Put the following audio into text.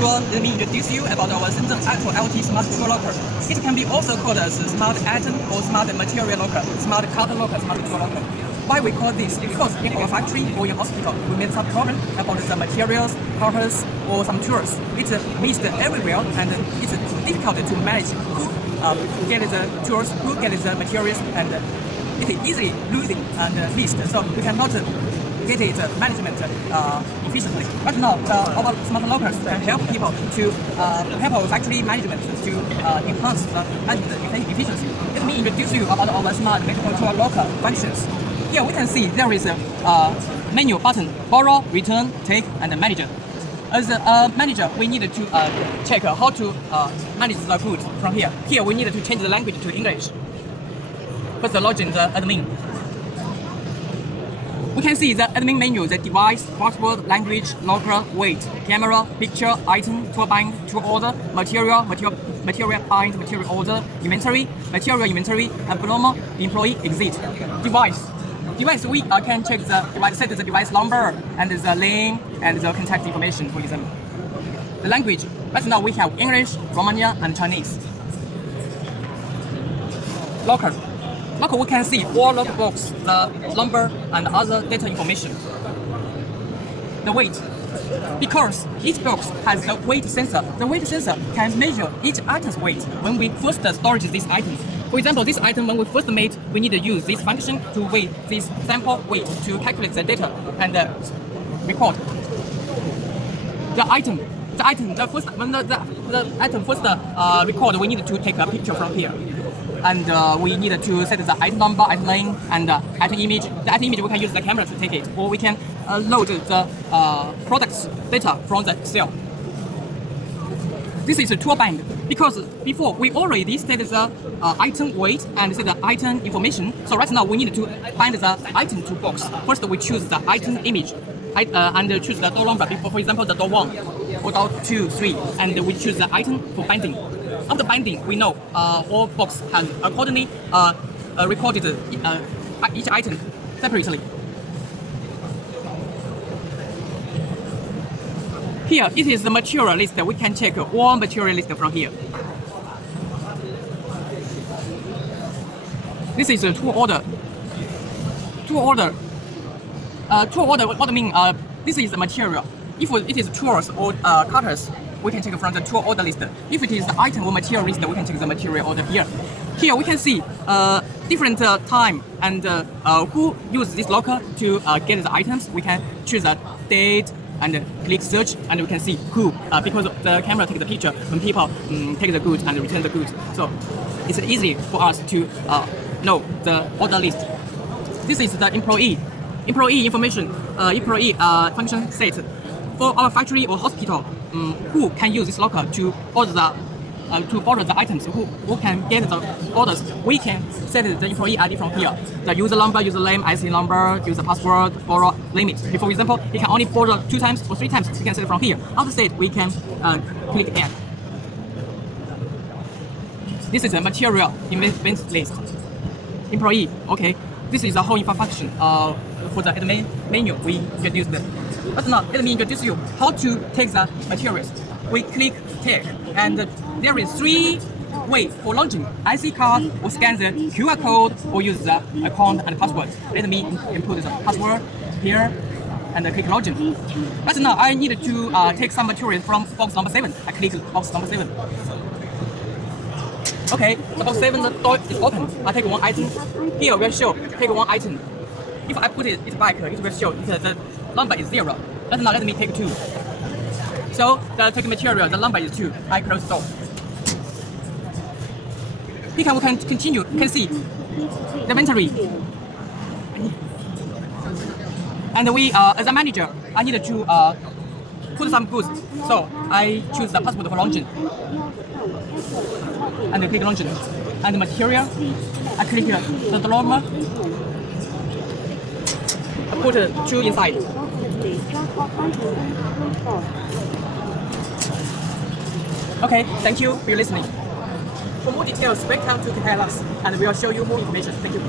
everyone, let me introduce you about our locker-AITUO IoT Smart Tool Locker. It can be also called as Smart Item or Smart Material Locker, Smart Carton Locker, Smart Tool Locker. Why we call this? Because in our factory or in hospital, we made some problem about the materials, cartons, or some tools. It's missed everywhere and it's difficult to manage who get the tools, who get the materials, and it is easily losing and missed. So we cannot get it management efficiently. But now our smart lockers can help people to help our factory management to enhance the management efficiency. Let me introduce you about our smart medical tool locker functions. Here we can see there is a menu button: borrow, return, take, and manager. As a manager, we need to check how to manage the goods from here. Here we need to change the language to English. First, login the admin. We can see the admin menu: the device, password, language, locker, weight, camera, picture, item, tool bind, tool order, material bind, material order, inventory, abnormal, employee, exit. Device, we can check the device, set the device number and the name and the contact information, for example. The language, right now we have English, Romania, and Chinese. Locker, we can see all locker box, the number, and other data information. The weight, because each box has the weight sensor. The weight sensor can measure each item's weight when we first store this item. For example, this item, when we first made, we need to use this function to weigh this sample weight to calculate the data and record the item. When the item first record, we need to take a picture from here. And we need to set the item number, item name, and item image. The item image, we can use the camera to take it, or we can load the product's data from the cell. This is a tool bind, because before we already set the item weight and set the item information. So right now we need to bind the item to box. First we choose the item image and choose the door number. For example, the door 1 or door 2, 3, and we choose the item for binding. After binding, we know all box has accordingly recorded each item separately. Here, it is the material list. We can check all material list from here. This is a tool order. What I mean? This is the material. If it is tools or cutters, we can check from the tool order list. If it is the item or material list, we can check the material order here. Here we can see different time and who used this locker to get the items. We can choose the date and click search, and we can see who, because the camera takes the picture when people take the goods and return the goods. So it's easy for us to know the order list. This is the employee information, function set. For our factory or hospital, who can use this locker to order the items, who can get the orders, we can set the employee ID from here. The user number, username, IC number, user password, borrow limit. For example, he can only borrow 2 times or 3 times, we can set it from here. After set, we can click add. This is a material event list. Employee, okay. This is the whole info function for the admin menu we introduced. But now, let me introduce you how to take the materials. We click take, and there is 3 ways for launching: IC card, or scan the QR code, or use the account and password. Let me input the password here and click login. But now I need to take some materials from box number 7. I click box number 7. Okay, the box 7, the door is open. I take 1 item. Here will show take 1 item. If I put it back, it will show the number is 0. But now let me take 2. So the take material, the number is 2. I close the door. We can continue. You can see the inventory. And we, as a manager, I need to put some goods. So I choose the password for launching. And I click launching. And the material, I click the drawer. I put 2 inside. Okay, thank you for your listening. For more details, wait time to contact us, and we will show you more information. Thank you.